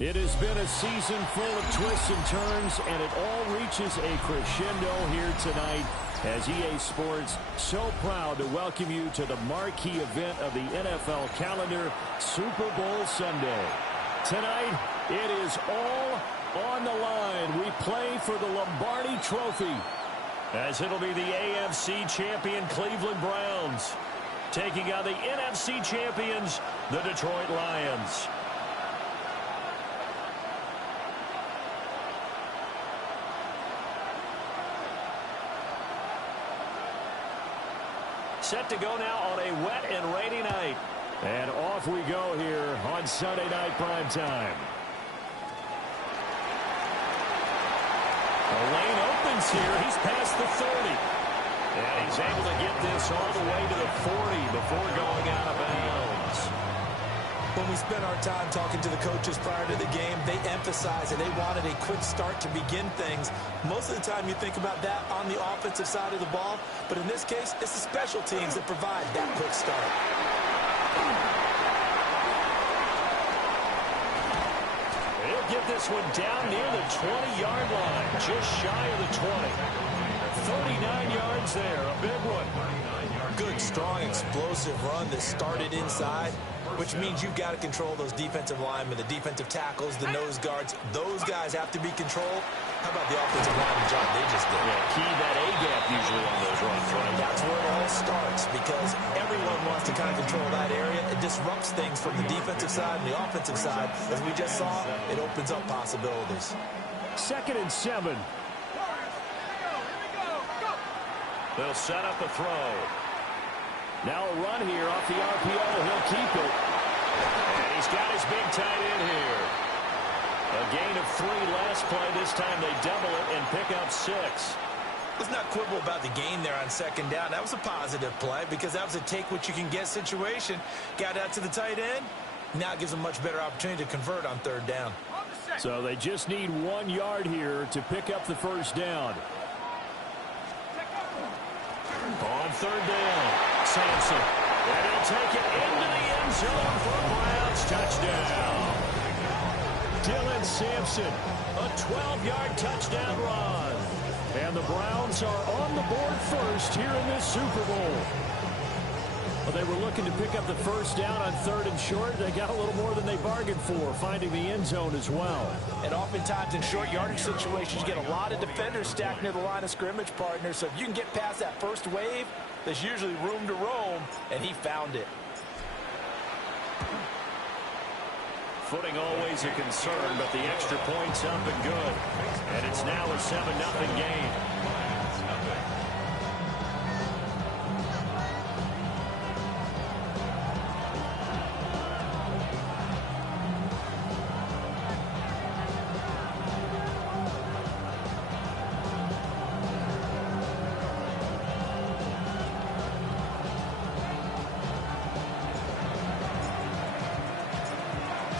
It has been a season full of twists and turns, and it all reaches a crescendo here tonight as EA Sports so proud to welcome you to the marquee event of the NFL calendar, Super Bowl Sunday. Tonight, it is all on the line. We play for the Lombardi Trophy, as it'll be the AFC champion Cleveland Browns taking on the NFC champions, the Detroit Lions. Set to go now on a wet and rainy night. And off we go here on Sunday Night Primetime. The lane opens here. He's past the 30. And he's able to get this all the way to the 40 before going out of bounds. When we spent our time talking to the coaches prior to the game, they emphasized that they wanted a quick start to begin things. Most of the time you think about that on the offensive side of the ball, but in this case, it's the special teams that provide that quick start. He'll get this one down near the 20-yard line, just shy of the 20. 39 yards there, a big one. Good, strong, explosive run that started inside, which means you've got to control those defensive linemen, the defensive tackles, the nose guards. Those guys have to be controlled. How about the offensive lineman job they just did? Yeah, key that A-gap usually on those runs, right? That's where it all starts, because everyone wants to kind of control that area. It disrupts things from the defensive side and the offensive side. As we just saw, it opens up possibilities. 2nd and 7. They'll set up a throw. Now a run here off the RPO. He'll keep it. And he's got his big tight end here. A gain of 3 last play. This time they double it and pick up 6. Let's not quibble about the gain there on 2nd down. That was a positive play because that was a take-what-you-can-get situation. Got out to the tight end. Now it gives them a much better opportunity to convert on 3rd down. So they just need 1 yard here to pick up the 1st down. On 3rd down, Sampson. And he'll take it into the end zone for a Browns touchdown. Dylan Sampson, a 12-yard touchdown run. And the Browns are on the board first here in this Super Bowl. Well, they were looking to pick up the 1st down on 3rd and short. They got a little more than they bargained for, finding the end zone as well. And oftentimes in short yardage situations, you get a lot of defenders stacked near the line of scrimmage, partner. So if you can get past that first wave, there's usually room to roam, and he found it. Footing always a concern, but the extra point's up and good. And it's now a 7-0 game.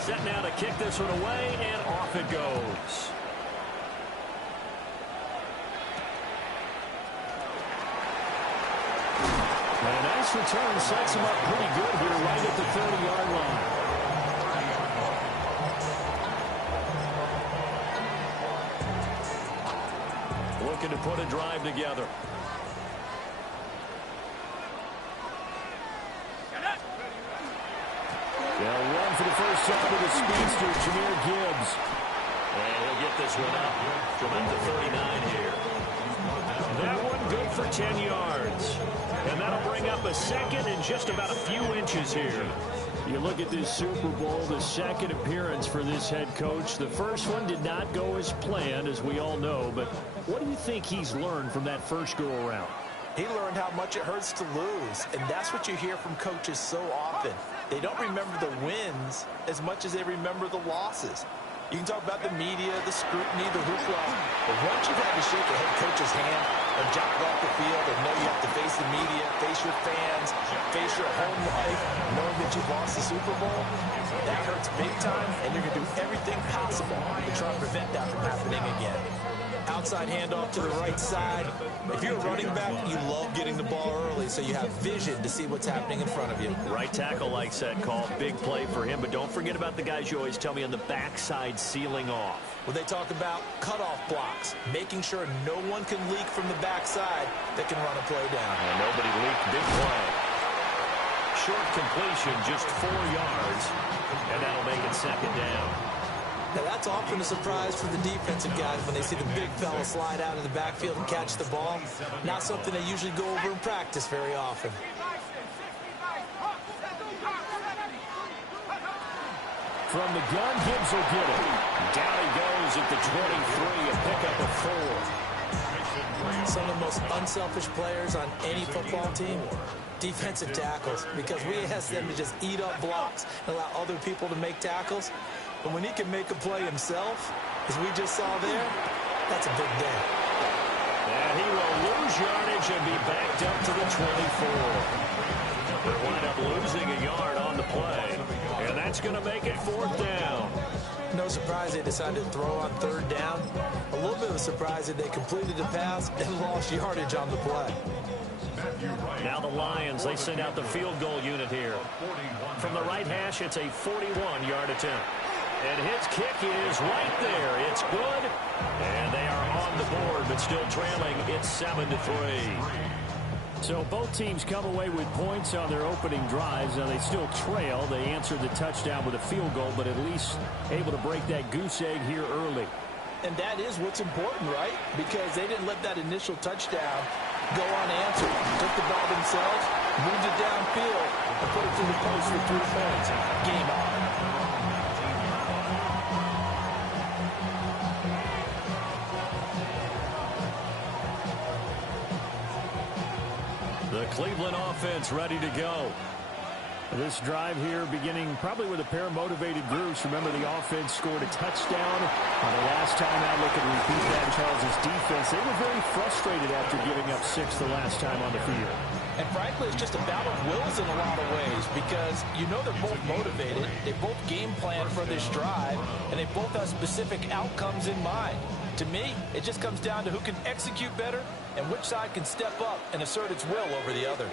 Set now to kick this one away, and off it goes. And a nice return sets him up pretty good here right at the 30-yard line. Looking to put a drive together. They'll run for the first time with the speedster, Jahmyr Gibbs. And he'll get this one up from at the 39 here. That one good for 10 yards. And that'll bring up a 2nd and just about a few inches here. You look at this Super Bowl, the 2nd appearance for this head coach. The first one did not go as planned, as we all know. But what do you think he's learned from that first go-around? He learned how much it hurts to lose, and that's what you hear from coaches so often. They don't remember the wins as much as they remember the losses. You can talk about the media, the scrutiny, the hoopla, but once you've had to shake a head coach's hand and jog off the field and know you have to face the media, face your fans, face your home life, knowing that you've lost the Super Bowl, that hurts big time, and you're going to do everything possible to try to prevent that from happening again. Outside handoff to the right side. If you're a running back, you love getting the ball early so you have vision to see what's happening in front of you. Right tackle likes that call. Big play for him, but don't forget about the guys you always tell me on the backside sealing off. Well, they talk about cutoff blocks, making sure no one can leak from the backside that can run a play down. And nobody leaked. Big play. Short completion, just 4 yards, and that'll make it second down. Now, that's often a surprise for the defensive guys when they see the big fella slide out of the backfield and catch the ball. Not something they usually go over in practice very often. From the gun, Gibbs will get it. Down he goes at the 23, a pickup of 4. Some of the most unselfish players on any football team, defensive tackles, because we ask them to just eat up blocks and allow other people to make tackles. But when he can make a play himself, as we just saw there, that's a big day. And he will lose yardage and be backed up to the 24. They'll wind up losing a yard on the play. And that's going to make it 4th down. No surprise they decided to throw on 3rd down. A little bit of a surprise that they completed the pass and lost yardage on the play. Now the Lions, they send out the field goal unit here. From the right hash, it's a 41-yard attempt. And his kick is right there. It's good. And they are on the board, but still trailing. It's 7-3. So both teams come away with points on their opening drives. Now they still trail. They answered the touchdown with a field goal, but at least able to break that goose egg here early. And that is what's important, right? Because they didn't let that initial touchdown go unanswered. Took the ball themselves, moved it downfield, and put it through the post for 3 points. Game on. The Cleveland offense ready to go. This drive here beginning probably with a pair of motivated groups. Remember, the offense scored a touchdown. The last time out, look at repeat that, Charles' defense. They were very frustrated after giving up 6 the last time on the field. And frankly, it's just a battle of wills in a lot of ways because you know they're both motivated. They both game plan for this drive, and they both have specific outcomes in mind. To me, it just comes down to who can execute better and which side can step up and assert its will over the other.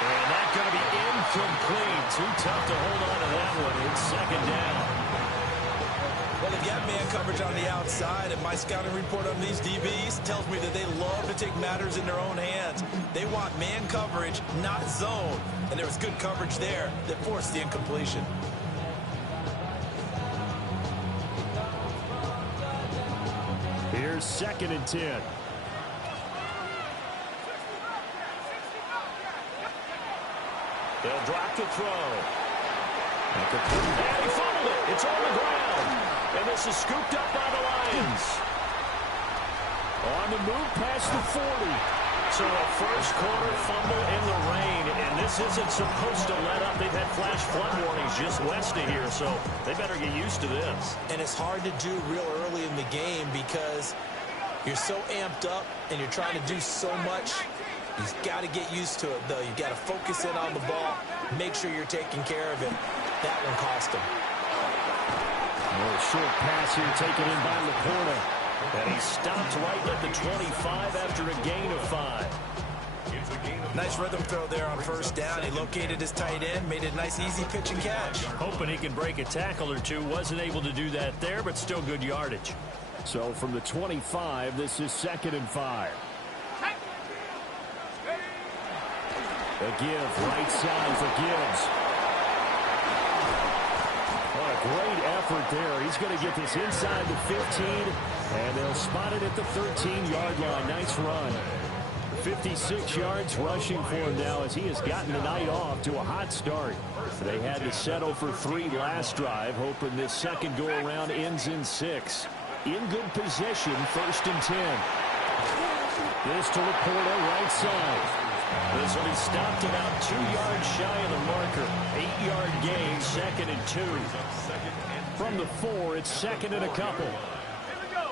And that's going to be incomplete. Too tough to hold on to that one. It's second down. Well, if you have man coverage on the outside, and my scouting report on these DBs tells me that they love to take matters in their own hands. They want man coverage, not zone. And there was good coverage there that forced the incompletion. Here's 2nd and 10. They'll drop to throw. And he fumbled it. It's on the ground. And this is scooped up by the Lions. On the move past the 40. So a first quarter fumble in the rain. And this isn't supposed to let up. They've had flash flood warnings just west of here. So they better get used to this. And it's hard to do real early in the game because you're so amped up and you're trying to do so much. You've got to get used to it, though. You've got to focus in on the ball, make sure you're taking care of it. That one cost him. A short pass here taken in by Laporta. And he stopped right at the 25 after a gain of 5. Nice rhythm throw there on 1st down. He located his tight end, made a nice easy pitch and catch. Hoping he can break a tackle or two. Wasn't able to do that there, but still good yardage. So from the 25, this is 2nd and 5. A give, right side for Gibbs. What a great effort there. He's going to get this inside the 15, and they'll spot it at the 13-yard line. Nice run. 56 yards rushing for him now as he has gotten the night off to a hot start. They had to settle for 3 last drive, hoping this second go-around ends in 6. In good position, 1st and 10. This to Laporta, right side. This will be stopped about 2 yards shy of the marker. 8-yard gain, 2nd and 2. From the 4, it's 2nd and a couple. Here we go.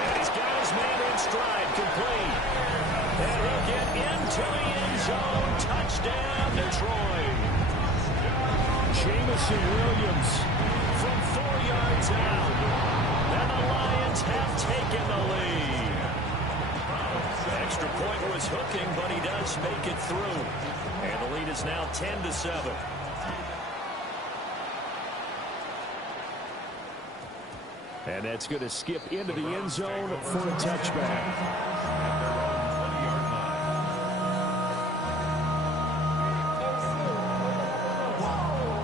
And he's got his man in stride, complete. And he'll get into the end zone. Touchdown. Touchdown, Detroit. Jamison Williams from 4 yards out. And the Lions have taken the lead. Extra point was hooking, but he does make it through. And the lead is now 10-7. And that's going to skip into the end zone for a touchback.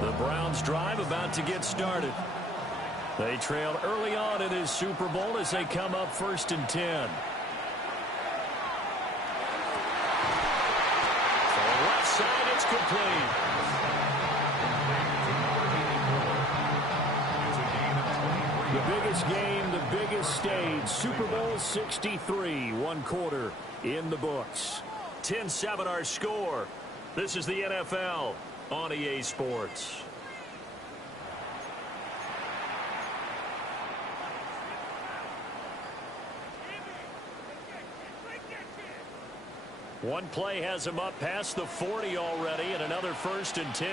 The Browns drive about to get started. They trailed early on in his Super Bowl as they come up 1st and 10. So left side, it's complete. The biggest game, the biggest stage, Super Bowl 63, 1 quarter in the books. 10-7 our score. This is the NFL on EA Sports. One play has him up past the 40 already, and another 1st and 10.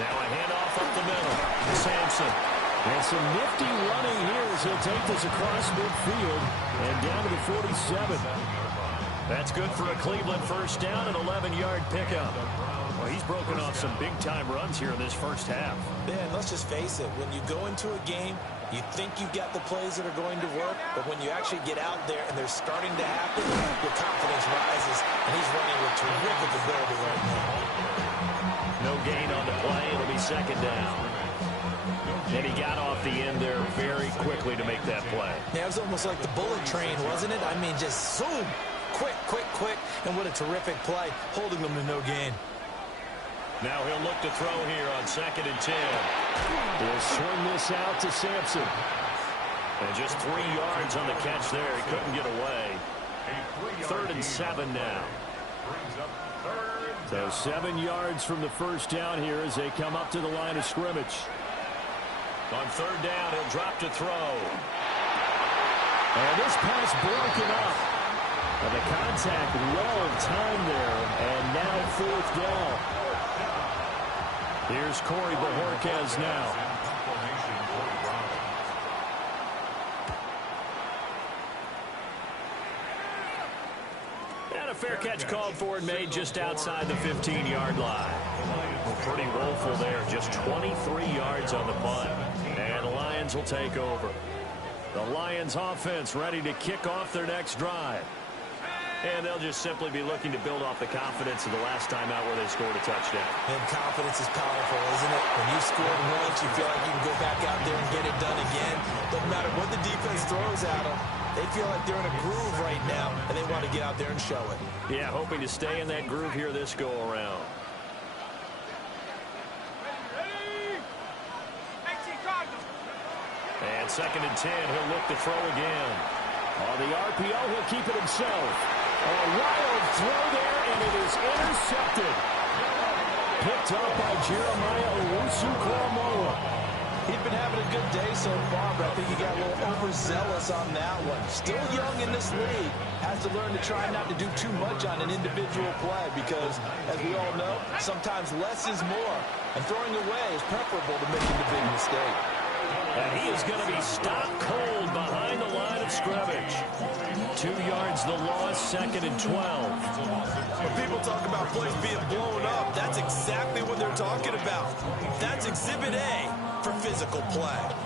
Now a handoff up the middle. Sampson. And some nifty running here as he'll take this across midfield and down to the 47. That's good for a Cleveland 1st down, an 11-yard pickup. Well, he's broken off some big-time runs here in this first half. Yeah, and let's just face it. When you go into a game, you think you've got the plays that are going to work, but when you actually get out there and they're starting to happen, your confidence rises, and he's running with terrific ability right now. No gain on the play. It'll be 2nd down. And he got off the end there very quickly to make that play. Yeah, it was almost like the bullet train, wasn't it? I mean, just zoom. Quick, quick, quick. And what a terrific play, holding them to no gain. Now he'll look to throw here on 2nd and 10. He'll swing this out to Sampson. And just 3 yards on the catch there. He couldn't get away. 3rd and 7 now. So 7 yards from the 1st down here as they come up to the line of scrimmage. On 3rd down, he'll drop to throw. And this pass broken up. And the contact well timed there. And now 4th down. Here's Corey Bojorquez now. And a fair catch called for and made just outside the 15-yard line. Pretty woeful there. Just 23 yards on the punt. And the Lions will take over. The Lions offense ready to kick off their next drive. And they'll just simply be looking to build off the confidence of the last time out where they scored a touchdown. And confidence is powerful, isn't it? When you've scored once, you feel like you can go back out there and get it done again. Doesn't matter what the defense throws at them. They feel like they're in a groove right now, and they want to get out there and show it. Yeah, hoping to stay in that groove here this go-around. And 2nd and 10, he'll look to throw again. On the RPO, he'll keep it himself. A wild throw there, and it is intercepted. Picked up by Jeremiah Owusu-Koramoah. He's been having a good day so far, but I think he got a little overzealous on that one. Still young in this league. Has to learn to try not to do too much on an individual play because, as we all know, sometimes less is more. And throwing away is preferable to making the big mistake. And he is going to be stopped cold behind the line of scrimmage. 2 yards the loss, 2nd and 12. When people talk about plays being blown up, that's exactly what they're talking about. That's Exhibit A for physical play.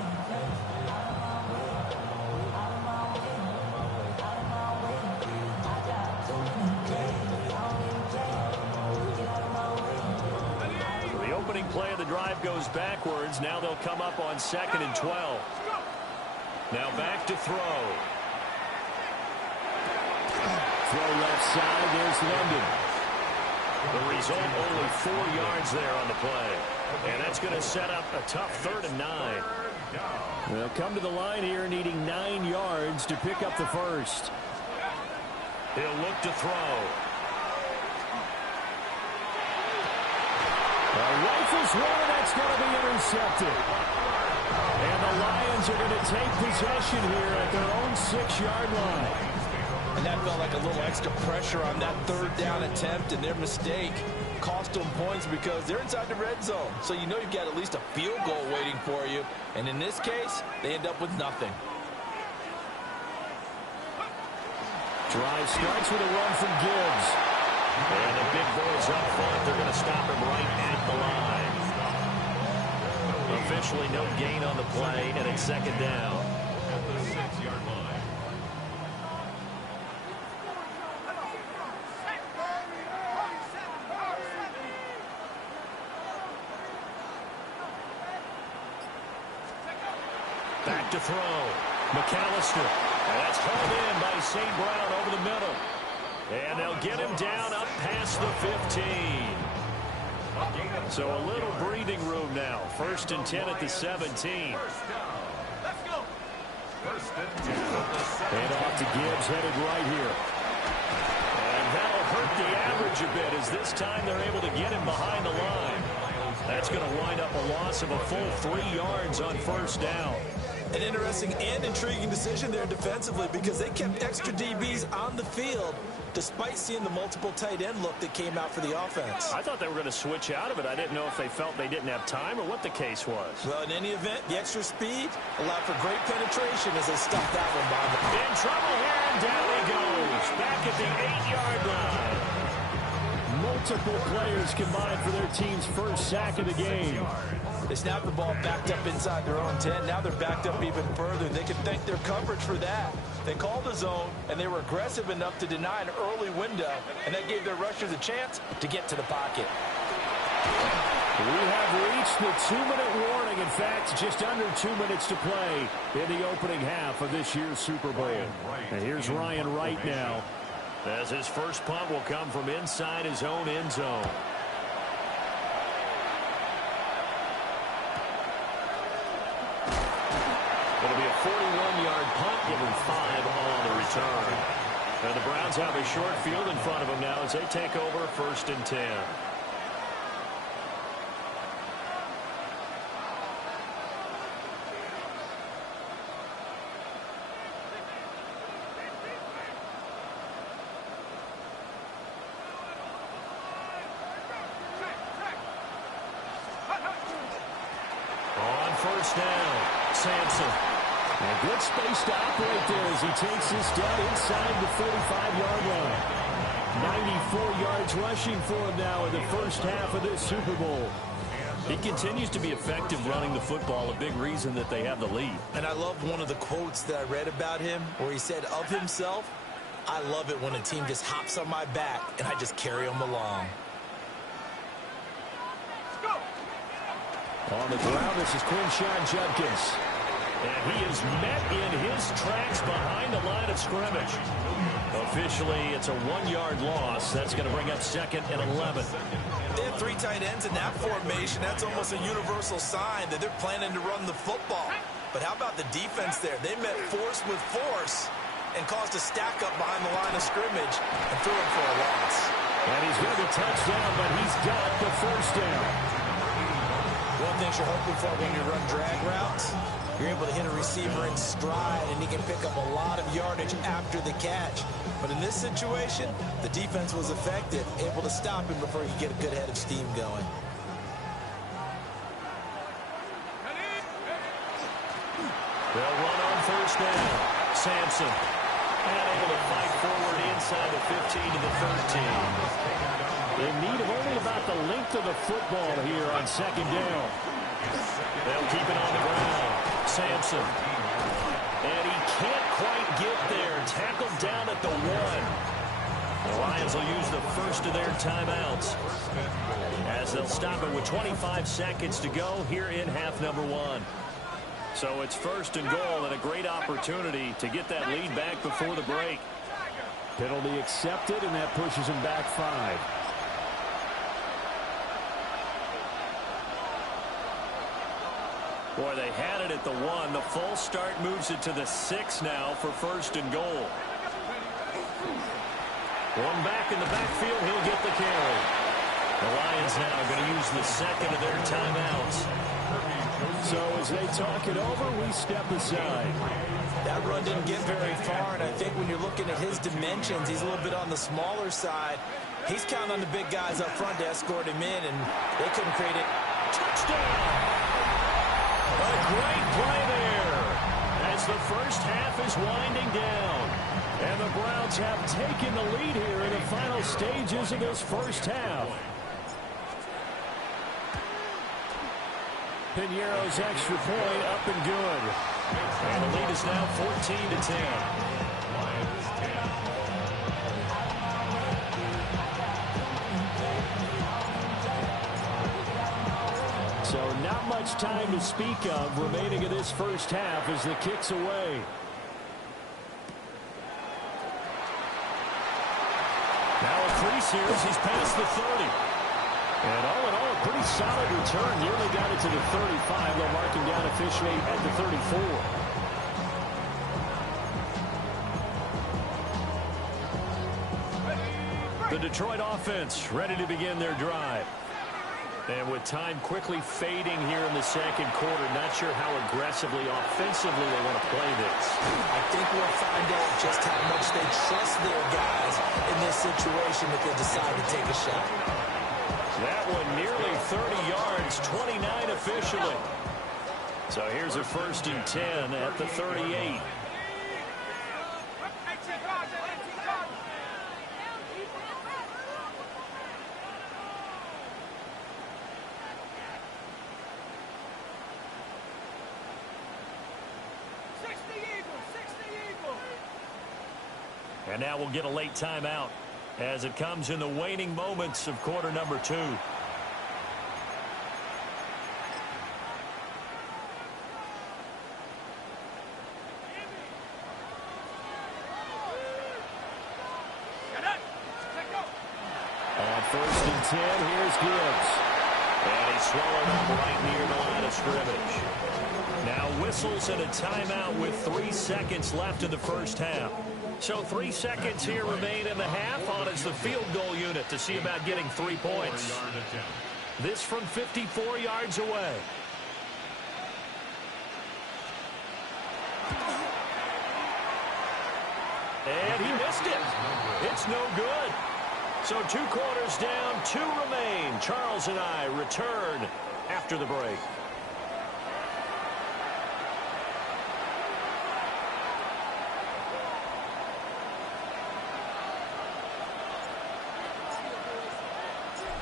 Play of the drive goes backwards. Now they'll come up on 2nd and 12. Now back to throw. Throw left side. There's London. The result, only 4 yards there on the play. And that's going to set up a tough 3rd and 9. They'll come to the line here needing 9 yards to pick up the first. He'll look to throw. Rifles one, that's going to be intercepted. And the Lions are going to take possession here at their own 6-yard line. And that felt like a little extra pressure on that third down attempt, and their mistake cost them points because they're inside the red zone. So you know you've got at least a field goal waiting for you. And in this case, they end up with nothing. Drive starts with a run from Gibbs. And the big boys up front, they're going to stop him right at the line. Officially no gain on the play, and it's second down. At the 6-yard line. Back to throw. McAllister. And that's hauled in by St. Brown over the middle. And they'll get him down up past the 15. So a little breathing room now. 1st and 10 at the 17. And off to Gibbs, headed right here. And that'll hurt the average a bit as this time they're able to get him behind the line. That's going to wind up a loss of a full 3 yards on 1st down. An interesting and intriguing decision there defensively because they kept extra DBs on the field despite seeing the multiple tight end look that came out for the offense. I thought they were going to switch out of it. I didn't know if they felt they didn't have time or what the case was. Well, in any event, the extra speed allowed for great penetration as they stuffed that one by the... In trouble here, and down he goes. Back at the 8-yard line. Multiple players combined for their team's first sack of the game. They snapped the ball backed up inside their own 10. Now they're backed up even further. They can thank their coverage for that. They called the zone, and they were aggressive enough to deny an early window, and that gave their rushers a chance to get to the pocket. We have reached the 2-minute warning. In fact, just under 2 minutes to play in the opening half of this year's Super Bowl. And here's Ryan Wright now, as his first punt will come from inside his own end zone. It'll be a 41-yard punt, given 5 on the return. And the Browns have a short field in front of them now as they take over 1st and 10. On 1st down, Sampson. And good space to operate there as he takes this down inside the 45-yard line. 94 yards rushing for him now in the first half of this Super Bowl. He continues to be effective running the football, a big reason that they have the lead. And I love one of the quotes that I read about him where he said of himself, "I love it when a team just hops on my back and I just carry them along." On the ground, this is Quinshawn Judkins. And he is met in his tracks behind the line of scrimmage. Officially, it's a 1-yard loss. That's going to bring up 2nd and 11. They have 3 tight ends in that formation. That's almost a universal sign that they're planning to run the football. But how about the defense there? They met force with force and caused a stack up behind the line of scrimmage and threw him for a loss. And he's going to be touched down, but he's got the 1st down. One thing you're hoping for when you run drag routes, you're able to hit a receiver in stride, and he can pick up a lot of yardage after the catch. But in this situation, the defense was effective, able to stop him before he could get a good head of steam going. They'll run on 1st down. Sampson. And able to fight forward inside the 15 to the 13. They need only about the length of the football here on 2nd down. They'll keep it on the ground. Sampson. And he can't quite get there. Tackled down at the 1. The Lions will use the first of their timeouts as they'll stop it with 25 seconds to go here in half number 1. So it's 1st and goal and a great opportunity to get that lead back before the break. Penalty accepted, and that pushes him back 5. Boy, they had it at the 1. The full start moves it to the 6 now for 1st and goal. One back in the backfield, he'll get the carry. The Lions now going to use the 2nd of their timeouts. So as they talk it over, we step aside. That run didn't get very far, and I think when you're looking at his dimensions, he's a little bit on the smaller side. He's counting on the big guys up front to escort him in, and they couldn't create it. Touchdown! A great play there as the first half is winding down. And the Browns have taken the lead here in the final stages of this first half. Piñeiro's extra point up and good. And the lead is now 14-10. So not much time to speak of remaining in this first half as the kick's away. Now a crease here as he's past the 30. And all in all, a pretty solid return. Nearly got it to the 35. They'll mark him down officially at the 34. The Detroit offense ready to begin their drive. And with time quickly fading here in the second quarter, not sure how aggressively, offensively they want to play this. I think we'll find out just how much they trust their guys in this situation if they decide to take a shot. That one nearly 30 yards, 29 officially. So here's a 1st and 10 at the 38. And now we'll get a late timeout as it comes in the waning moments of quarter number 2. On 1st and 10, here's Gibbs. And he's swallowed up right near the line of scrimmage. Now whistles and a timeout with 3 seconds left in the first half. So 3 seconds here remain in the half on as the field goal unit to see about getting 3 points. This from 54 yards away. And he missed it. It's no good. So 2 quarters down, 2 remain. Charles and I return after the break.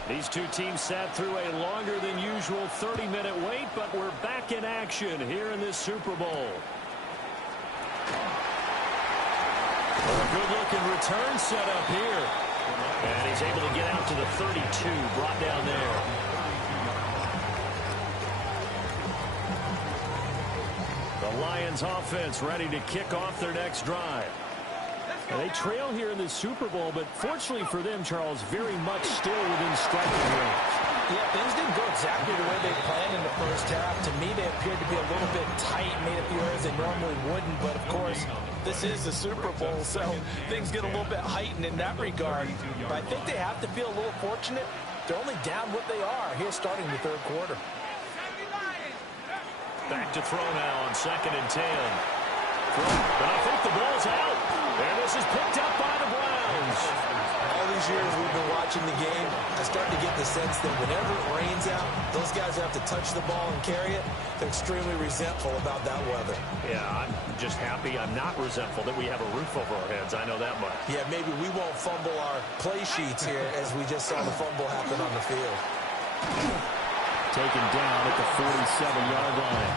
These two teams sat through a longer than usual 30-minute wait, but we're back in action here in this Super Bowl. A good-looking return set up here. And he's able to get out to the 32, brought down there. The Lions offense ready to kick off their next drive. And they trail here in the Super Bowl, but fortunately for them, Charles, very much still within striking range. Yeah, things didn't go exactly the way they planned in the first half. To me, they appeared to be a little bit tight, made a few errors they normally wouldn't. But, of course, this is the Super Bowl, so things get a little bit heightened in that regard. But I think they have to feel a little fortunate. They're only down what they are here starting the third quarter. Back to throw now on 2nd and 10. But I think the ball's out. And this is picked up by the Browns. All these years we've been watching the game, I start to get the sense that whenever it rains out, those guys have to touch the ball and carry it. They're extremely resentful about that weather. Yeah, I'm just happy I'm not resentful that we have a roof over our heads. I know that much. Yeah, maybe we won't fumble our play sheets here as we just saw the fumble happen on the field. Taken down at the 47-yard line.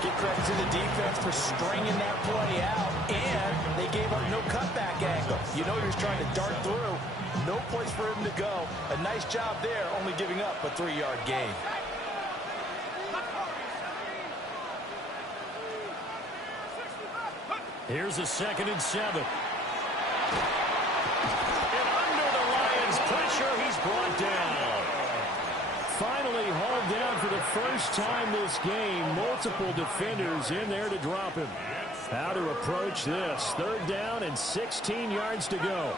Get credit to the defense for stringing that play out, and they gave up no cutback angle. You know you're trying to dart through. No place for him to go. A nice job there, only giving up a 3-yard gain. Here's a 2nd and 7. And under the Lions' pressure, he's brought down. Finally hauled down for the first time this game. Multiple defenders in there to drop him. How to approach this. 3rd down and 16 yards to go.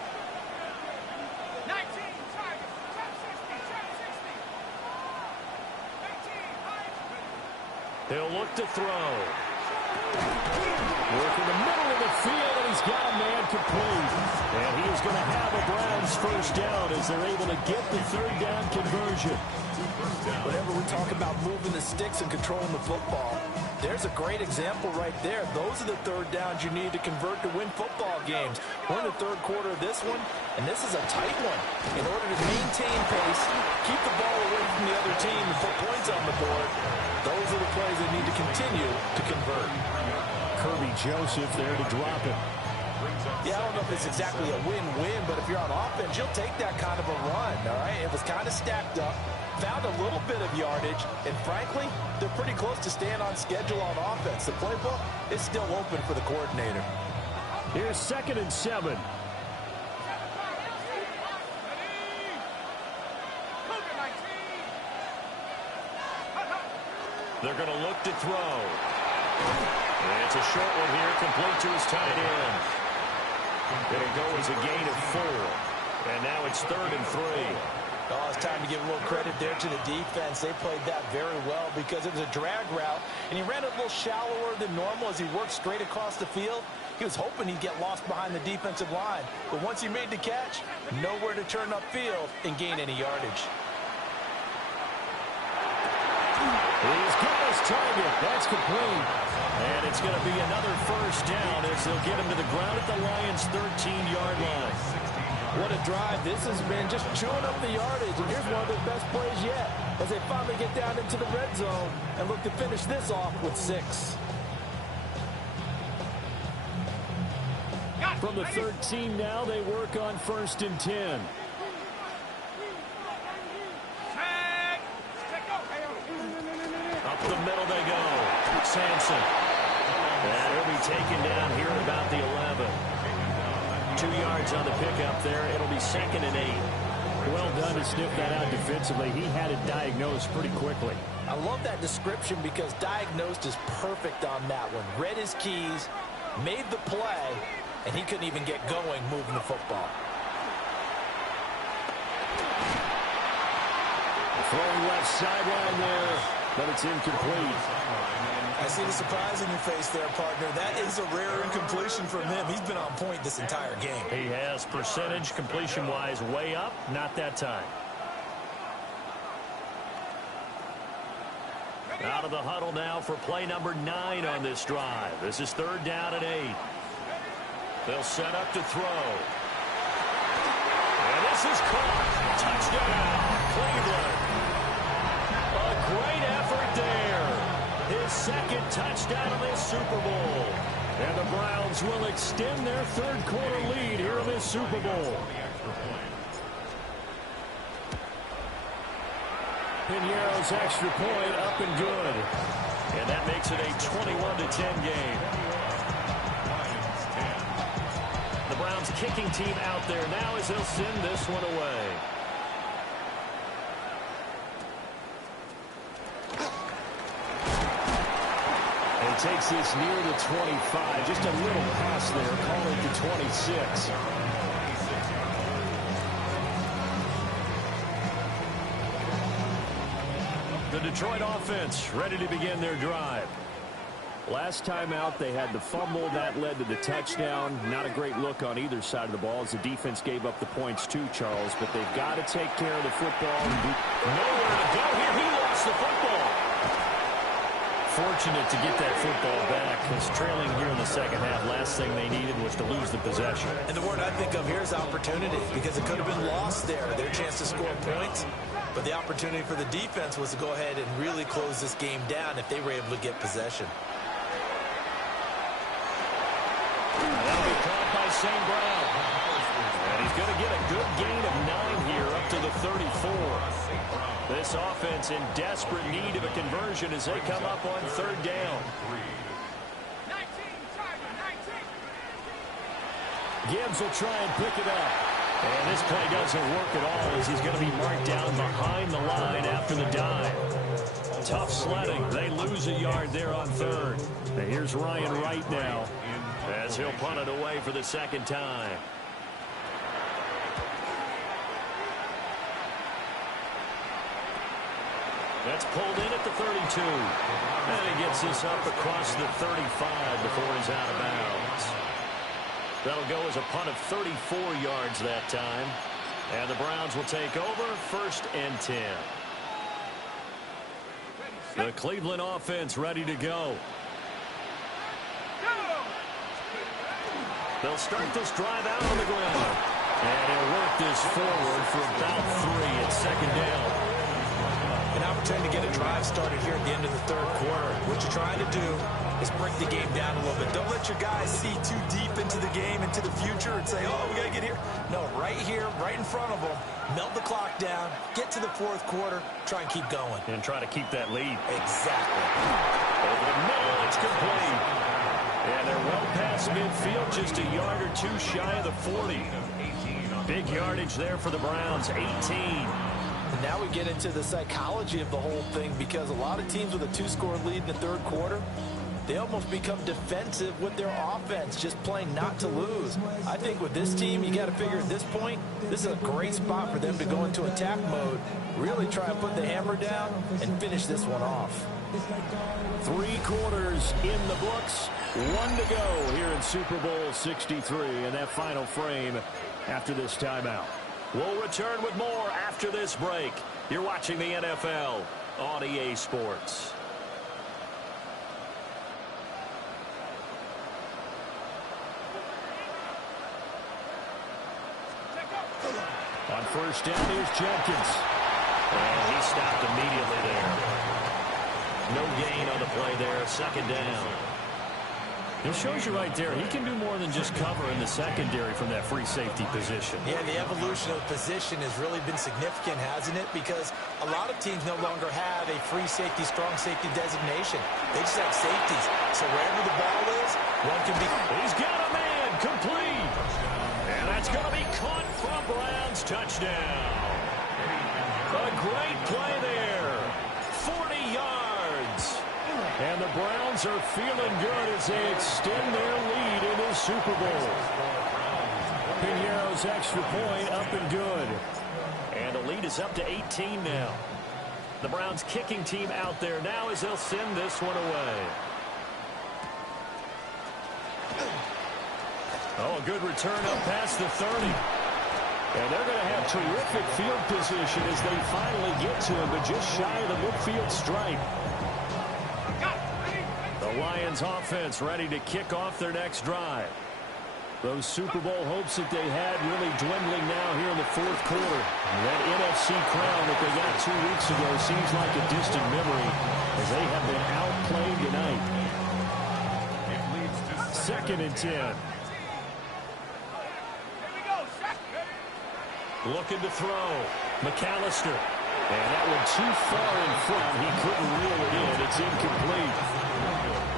He'll look to throw. Work in the middle of the field, and he's got a man complete. And he is going to have a Browns first down as they're able to get the third down conversion. Whenever we talk about moving the sticks and controlling the football, there's a great example right there. Those are the third downs you need to convert to win football games. We're in the third quarter of this one, and this is a tight one. In order to maintain pace, keep the ball away from the other team, and put points on the board, those are the plays they need to continue to convert. Kirby Joseph there to drop it. Yeah, I don't know if it's exactly a win-win, but if you're on offense, you'll take that kind of a run, all right? It was kind of stacked up, found a little bit of yardage, and frankly, they're pretty close to staying on schedule on offense. The playbook is still open for the coordinator. Here's 2nd and 7. They're going to look to throw. And it's a short one here, complete to his tight end. It'll go as a gain of 4. And now it's 3rd and 3. Oh, it's time to give a little credit there to the defense. They played that very well because it was a drag route, and he ran a little shallower than normal as he worked straight across the field. He was hoping he'd get lost behind the defensive line, but once he made the catch, nowhere to turn upfield and gain any yardage. He's got his target. That's complete. And it's going to be another first down as they'll get him to the ground at the Lions' 13-yard line. What a drive this has been, just chewing up the yardage. And here's one of their best plays yet as they finally get down into the red zone and look to finish this off with 6. From the 13 now, they work on 1st and 10. Up the middle they go. Sampson. And he'll be taken down here at about the 11. 2 yards on the pickup there. It'll be 2nd and 8. Well done to sniff that out defensively. He had it diagnosed pretty quickly. I love that description because diagnosed is perfect on that one. Read his keys, made the play, and he couldn't even get going moving the football. Throwing left sideline there, but it's incomplete. I see the surprise in your face there, partner. That is a rare incompletion from him. He's been on point this entire game. He has percentage completion-wise way up, not that time. Out of the huddle now for play number 9 on this drive. This is 3rd down and 8. They'll set up to throw. And this is caught. Touchdown, Cleveland. A great effort there. His 2nd touchdown in this Super Bowl. And the Browns will extend their 3rd quarter lead here in this Super Bowl. Piñeiro's extra point up and good. And that makes it a 21-10 game. The Browns kicking team out there now as they'll send this one away. Takes this near the 25. Just a little pass there. Call it the 26. The Detroit offense ready to begin their drive. Last time out, they had the fumble. That led to the touchdown. Not a great look on either side of the ball as the defense gave up the points too, Charles. But they've got to take care of the football. Nowhere to go here. He lost the football. Fortunate to get that football back. It's trailing here in the second half. Last thing they needed was to lose the possession. And the word I think of here is opportunity because it could have been lost there. Their chance to score points. But the opportunity for the defense was to go ahead and really close this game down if they were able to get possession. That'll be caught by St. Brown. And he's going to get a good gain of 9 here up to the 34. This offense in desperate need of a conversion as they come up on 3rd down. Gibbs will try and pick it up. And this play doesn't work at all as he's going to be marked down behind the line after the dive. Tough sledding. They lose a yard there on 3rd. And here's Ryan Wright now as he'll punt it away for the 2nd time. That's pulled in at the 32. And he gets this up across the 35 before he's out of bounds. That'll go as a punt of 34 yards that time. And the Browns will take over, 1st and 10. The Cleveland offense ready to go. They'll start this drive out on the ground. And he'll work this forward for about 3 at 2nd down. An opportunity to get a drive started here at the end of the 3rd quarter. What you're trying to do is break the game down a little bit. Don't let your guys see too deep into the game, into the future, and say, oh, we got to get here. No, right here, right in front of them, melt the clock down, get to the 4th quarter, try and keep going. And try to keep that lead. Exactly. Over the middle, it's complete. And they're well past midfield, just a yard or 2 shy of the 40. Big yardage there for the Browns, 18. Now we get into the psychology of the whole thing, because a lot of teams with a 2-score lead in the 3rd quarter, they almost become defensive with their offense, just playing not to lose. I think with this team, you got to figure at this point, this is a great spot for them to go into attack mode, really try and put the hammer down and finish this one off. 3 quarters in the books, 1 to go here in Super Bowl 63 in that final frame after this timeout. We'll return with more after this break. You're watching the NFL on EA Sports. On 1st down, here's Jenkins. And he stopped immediately there. No gain on the play there, 2nd down. It shows you right there, he can do more than just cover in the secondary from that free safety position. Yeah, the evolution of the position has really been significant, hasn't it? Because a lot of teams no longer have a free safety, strong safety designation. They just have safeties. So wherever the ball is, one can be... He's got a man, complete. And that's going to be caught from Browns, touchdown. A great play there. 40 yards. And the Browns are feeling good as they extend their lead in this Super Bowl. Pinheiro's extra point up and good. And the lead is up to 18 now. The Browns kicking team out there now as they'll send this one away. Oh, a good return up past the 30. And they're going to have terrific field position as they finally get to him, but just shy of the midfield stripe. The Lions offense ready to kick off their next drive. Those Super Bowl hopes that they had really dwindling now here in the 4th quarter. That NFC crown that they got 2 weeks ago seems like a distant memory as they have been outplayed tonight. 2nd and 10. Looking to throw. McAllister. And that one too far in front. He couldn't reel it in. It's incomplete.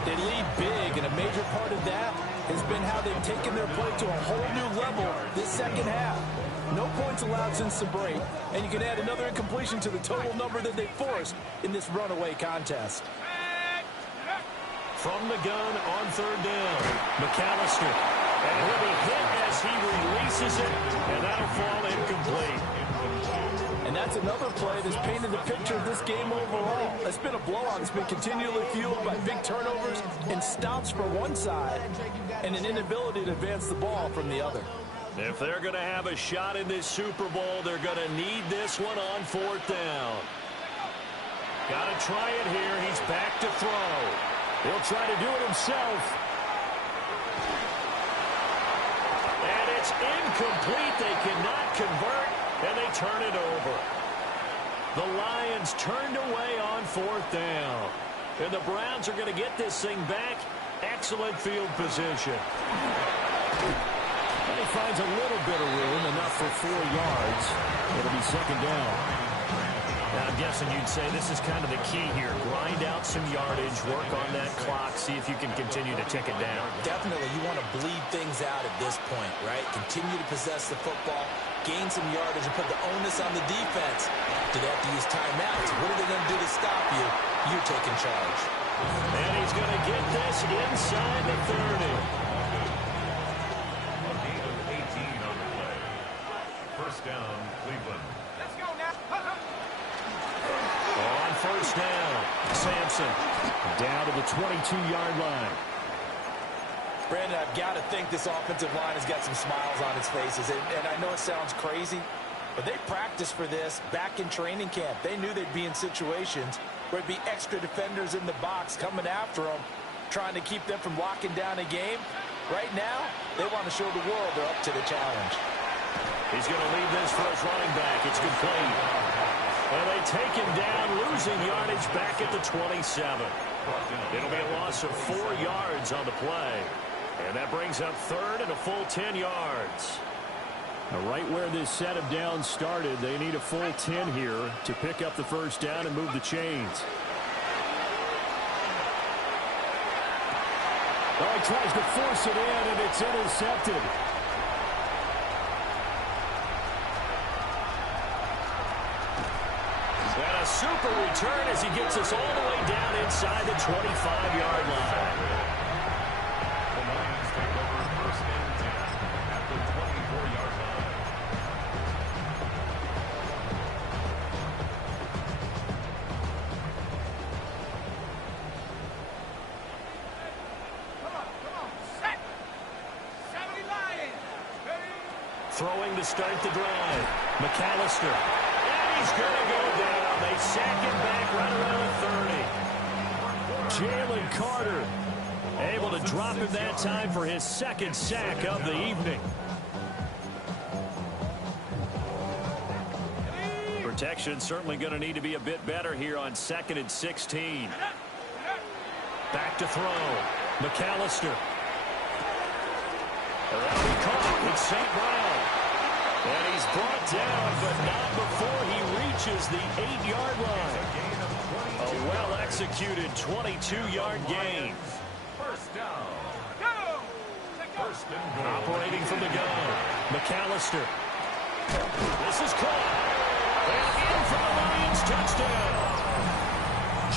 They lead big, and a major part of that has been how they've taken their play to a whole new level this 2nd half. No points allowed since the break, and you can add another incompletion to the total number that they forced in this runaway contest. From the gun on 3rd down, McAllister. And he'll be hit as he releases it, and that'll fall incomplete. And that's another play that's painted the picture of this game overall. It's been a blowout. It's been continually fueled by big turnovers and stops for one side and an inability to advance the ball from the other. If they're going to have a shot in this Super Bowl, they're going to need this one on 4th down. Got to try it here. He's back to throw. He'll try to do it himself. And it's incomplete. They cannot convert, and they turn it over. The Lions turned away on 4th down. And the Browns are going to get this thing back. Excellent field position. And he finds a little bit of room, enough for 4 yards. It'll be 2nd down. Now, I'm guessing you'd say this is kind of the key here. Grind out some yardage, work on that clock, see if you can continue to tick it down. Definitely, you want to bleed things out at this point, right? Continue to possess the football, gain some yardage, and put the onus on the defense. Do they have to use timeouts? What are they going to do to stop you? You're taking charge. And he's going to get this inside the 30. A gain of 18 on the play. 1st down, Cleveland. On 1st first down. Sampson down to the 22-yard line. Brandon, I've got to think this offensive line has got some smiles on its faces. And I know it sounds crazy, but they practiced for this back in training camp. They knew they'd be in situations where it'd be extra defenders in the box coming after them, trying to keep them from locking down a game. Right now, they want to show the world they're up to the challenge. He's going to leave this for his running back. It's complete. And they take him down, losing yardage back at the 27. It'll be a loss of 4 yards on the play. And that brings up third and a full 10 yards. Now, right where this set of downs started, they need a full 10 here to pick up the first down and move the chains. Oh, he tries to force it in, and it's intercepted. And a super return as he gets us all the way down inside the 25-yard line. The Lions take over first and 10 at the 24-yard line. Throwing to start the drive. McAllister. And he's going to go down. They sack him back right around the 30. Jalen Carter able to drop him that time for his second sack of the evening. Protection certainly going to need to be a bit better here on 2nd and 16. Back to throw. McAllister. That'll be caught with St. Brown. And he's brought down, but not before he reaches the 8-yard line. A well-executed 22-yard gain. First down. First and goal. Operating from the gun. McAllister. This is caught. And in for the Lions touchdown.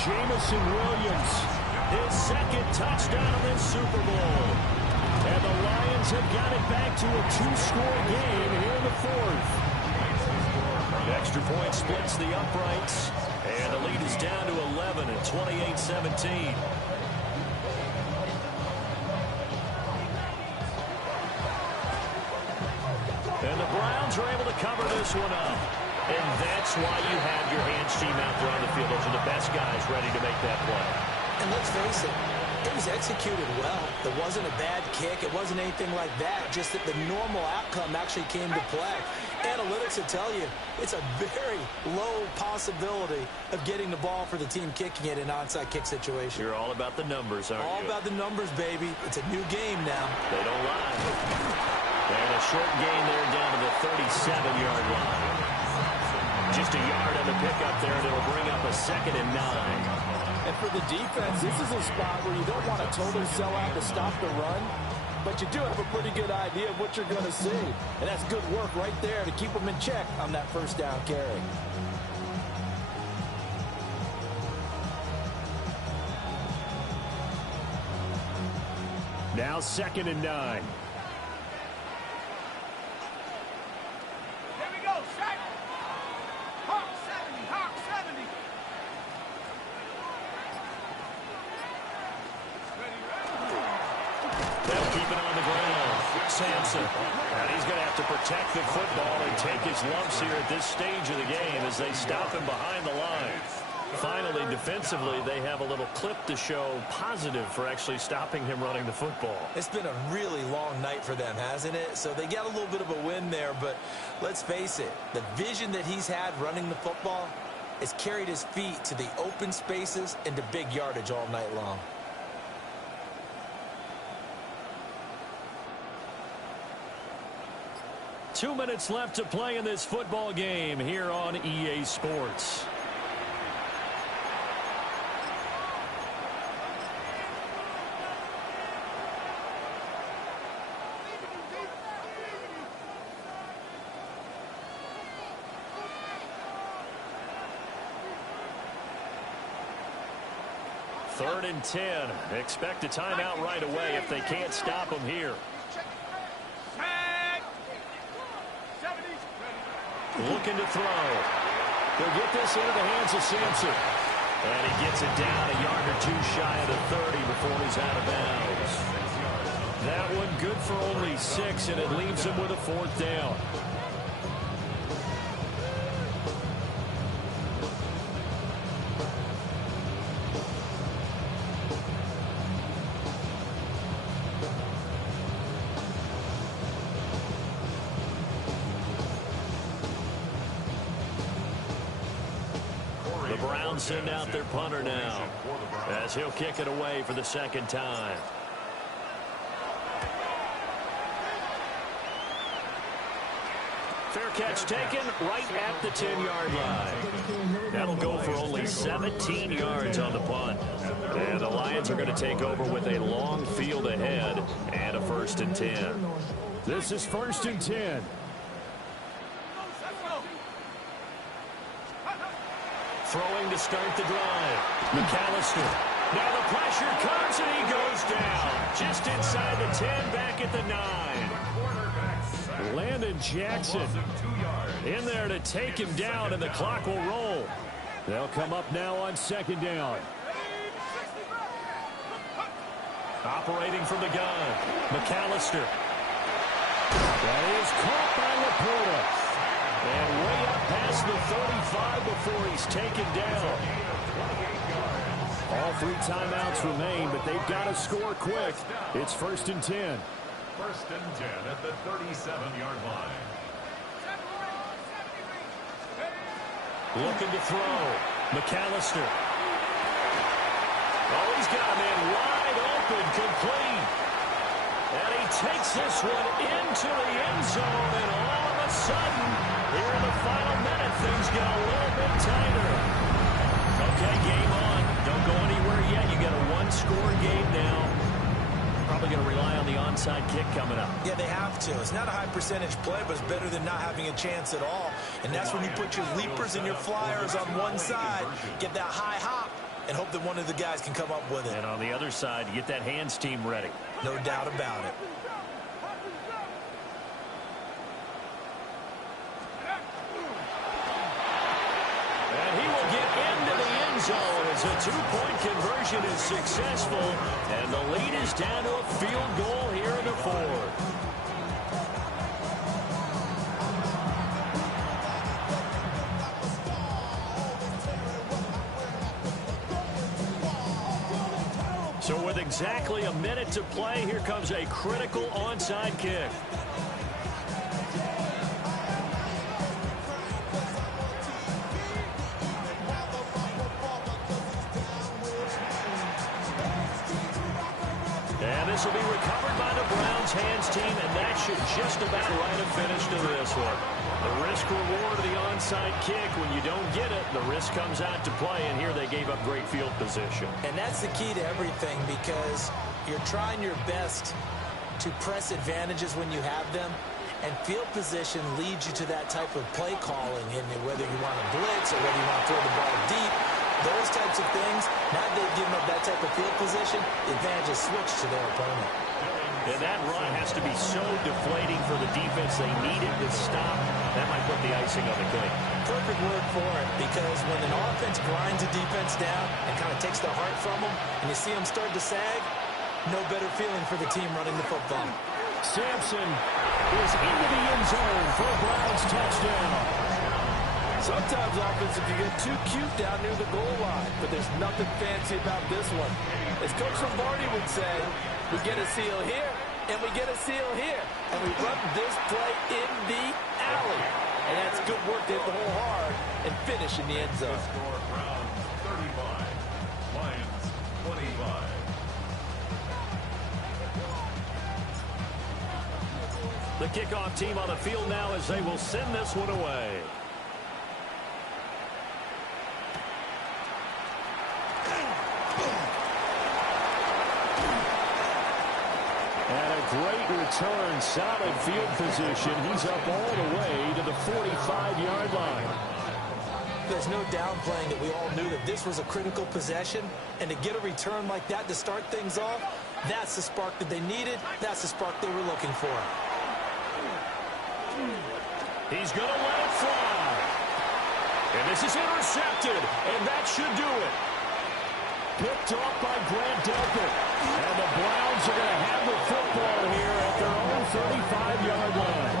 Jamison Williams. His second touchdown of this Super Bowl. And the Lions have got it back to a 2-score game here in the 4th. Extra point splits the uprights. And the lead is down to 11 at 28-17. And the Browns are able to cover this one up. And that's why you have your hands team out there on the field. Those are the best guys ready to make that play. And let's face it, it was executed well. It wasn't a bad kick. It wasn't anything like that. Just that the normal outcome actually came to play. Analytics will tell you it's a very low possibility of getting the ball for the team kicking it in an onside kick situation. You're all about the numbers, aren't you? All about the numbers, baby. It's a new game now. They don't lie. And a short gain there down to the 37-yard line. Just a yard on the pickup there, and it'll bring up a 2nd and 9. And for the defense, this is a spot where you don't want to totally sell out to stop the run, but you do have a pretty good idea of what you're going to see. And that's good work right there to keep them in check on that first down carry. Now 2nd and 9. Sampson. And he's going to have to protect the football and take his lumps here at this stage of the game as they stop him behind the line. Finally, defensively, they have a little clip to show positive for actually stopping him running the football. It's been a really long night for them, hasn't it? So they got a little bit of a win there, but let's face it, the vision that he's had running the football has carried his feet to the open spaces and to big yardage all night long. Two minutes left to play in this football game here on EA Sports. Third and 10. Expect a timeout right away if they can't stop them here. Looking to throw. They'll get this into the hands of Sampson. And he gets it down a yard or two shy of the 30 before he's out of bounds. That one good for only 6, and it leaves him with a 4th down. The Browns send out their punter now as he'll kick it away for the 2nd time. Fair catch taken right at the 10-yard line. That'll go for only 17 yards on the punt. And the Lions are going to take over with a long field ahead and a 1st and 10. This is 1st and 10. Throwing to start the drive. McAllister. Now the pressure comes and he goes down. Just inside the 10, back at the 9. Landon Jackson in there to take him down, and the clock will roll. They'll come up now on 2nd down. Operating from the gun. McAllister. That is caught by Laporta. And way up past the 35 before he's taken down. All 3 timeouts remain, but they've got to score quick. It's 1st and 10. 1st and 10 at the 37-yard line. Looking to throw. McAllister. Oh, he's got a man wide open, complete. And he takes this one into the end zone, and all of a sudden, here in the final minute, things get a little bit tighter. Okay, game on. Don't go anywhere yet. You got a 1-score game now. Probably going to rely on the onside kick coming up. Yeah, they have to. It's not a high percentage play, but it's better than not having a chance at all. And that's when you put your leapers and your flyers on one side, get that high hop, and hope that one of the guys can come up with it. And on the other side, get that hands team ready. No doubt about it. And he will get into the end zone as a 2-point conversion is successful. And the lead is down to a field goal here in the 4th. So with exactly a minute to play, here comes a critical onside kick. And this will be recovered by the Browns hands team, and that should just about write a finish to this one. The risk-reward of the onside kick, when you don't get it, the risk comes out to play, and here they gave up great field position. And that's the key to everything, because you're trying your best to press advantages when you have them, and field position leads you to that type of play calling, and whether you want to blitz or whether you want to throw the ball deep, those types of things, now that they've given up that type of field position, the advantage is switched to their opponent. And that run has to be so deflating for the defense. They need it to stop. That might put the icing on the cake. Perfect word for it, because when an offense grinds a defense down and kind of takes the heart from them, and you see them start to sag, no better feeling for the team running the football. Sampson is into the end zone for a Browns touchdown. Sometimes offense, if you get too cute down near the goal line, but there's nothing fancy about this one. As Coach Lombardi would say, we get a seal here, and we get a seal here, and we run this play in the alley. And that's good work. They have to hold hard and finish in the end zone. Score Browns 35, Lions 25. The kickoff team on the field now as they will send this one away. Great return, solid field position. He's up all the way to the 45-yard line. There's no downplaying that we all knew that this was a critical possession, and to get a return like that to start things off, that's the spark that they needed. That's the spark they were looking for. He's going to let it fly. And this is intercepted, and that should do it. Picked off by Grant Delpit. And the Browns are going to have the football here at their own 35-yard line.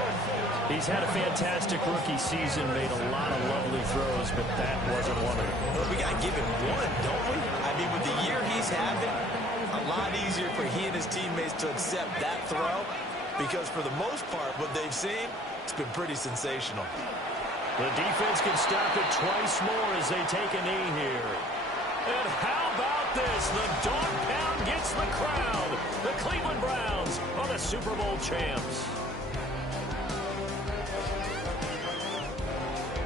He's had a fantastic rookie season, made a lot of lovely throws, but that wasn't one of them. Well, we got to give him one, don't we? I mean, with the year he's having, a lot easier for he and his teammates to accept that throw, because for the most part, what they've seen, it's been pretty sensational. The defense can stop it twice more as they take a knee here. And how about this? The dog pound gets the crowd. The Cleveland Browns are the Super Bowl champs.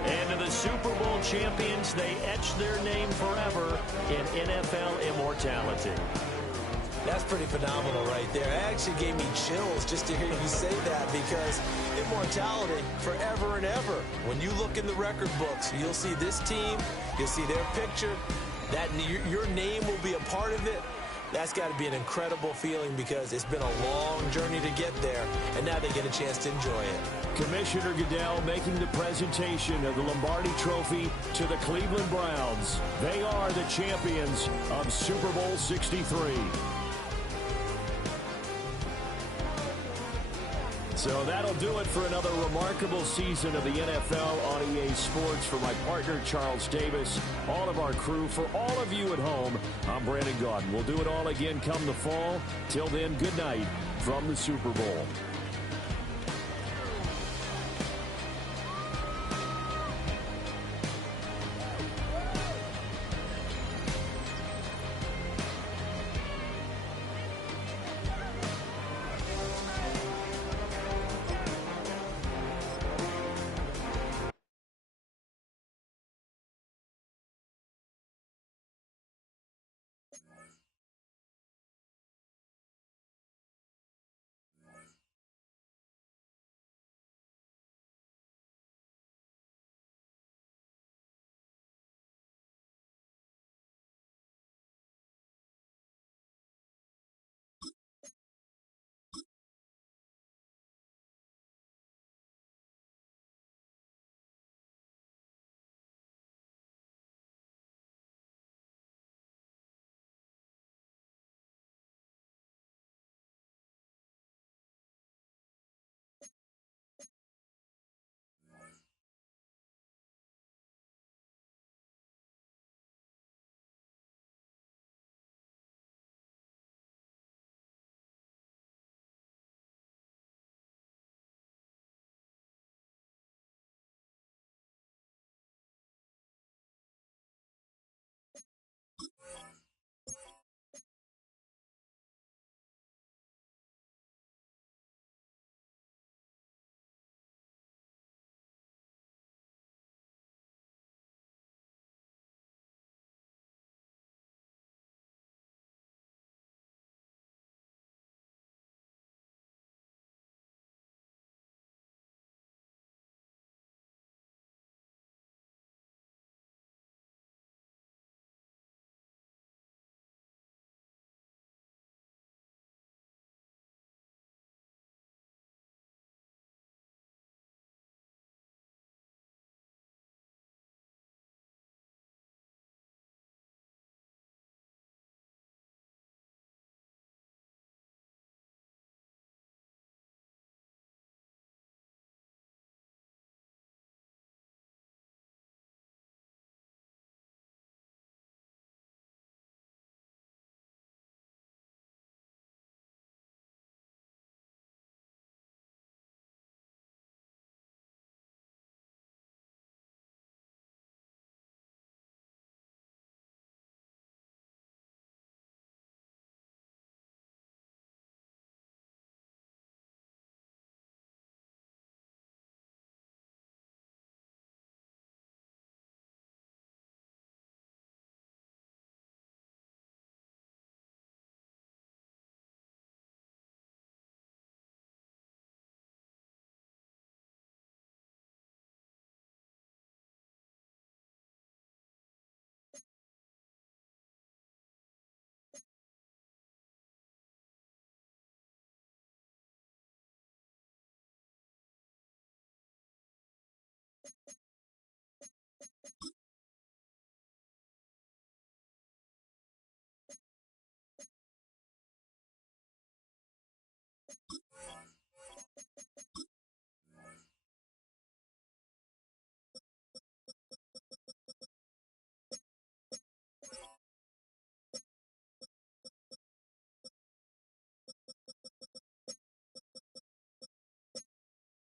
And to the Super Bowl champions, they etch their name forever in NFL immortality. That's pretty phenomenal right there. It actually gave me chills just to hear you say that, because immortality forever and ever. When you look in the record books, you'll see this team, you'll see their picture, that your name will be a part of it. That's got to be an incredible feeling, because it's been a long journey to get there, and now they get a chance to enjoy it. Commissioner Goodell making the presentation of the Lombardi Trophy to the Cleveland Browns. They are the champions of Super Bowl 63. So that'll do it for another remarkable season of the NFL on EA Sports. For my partner, Charles Davis, all of our crew, for all of you at home, I'm Brandon Gaudin. We'll do it all again come the fall. Till then, good night from the Super Bowl.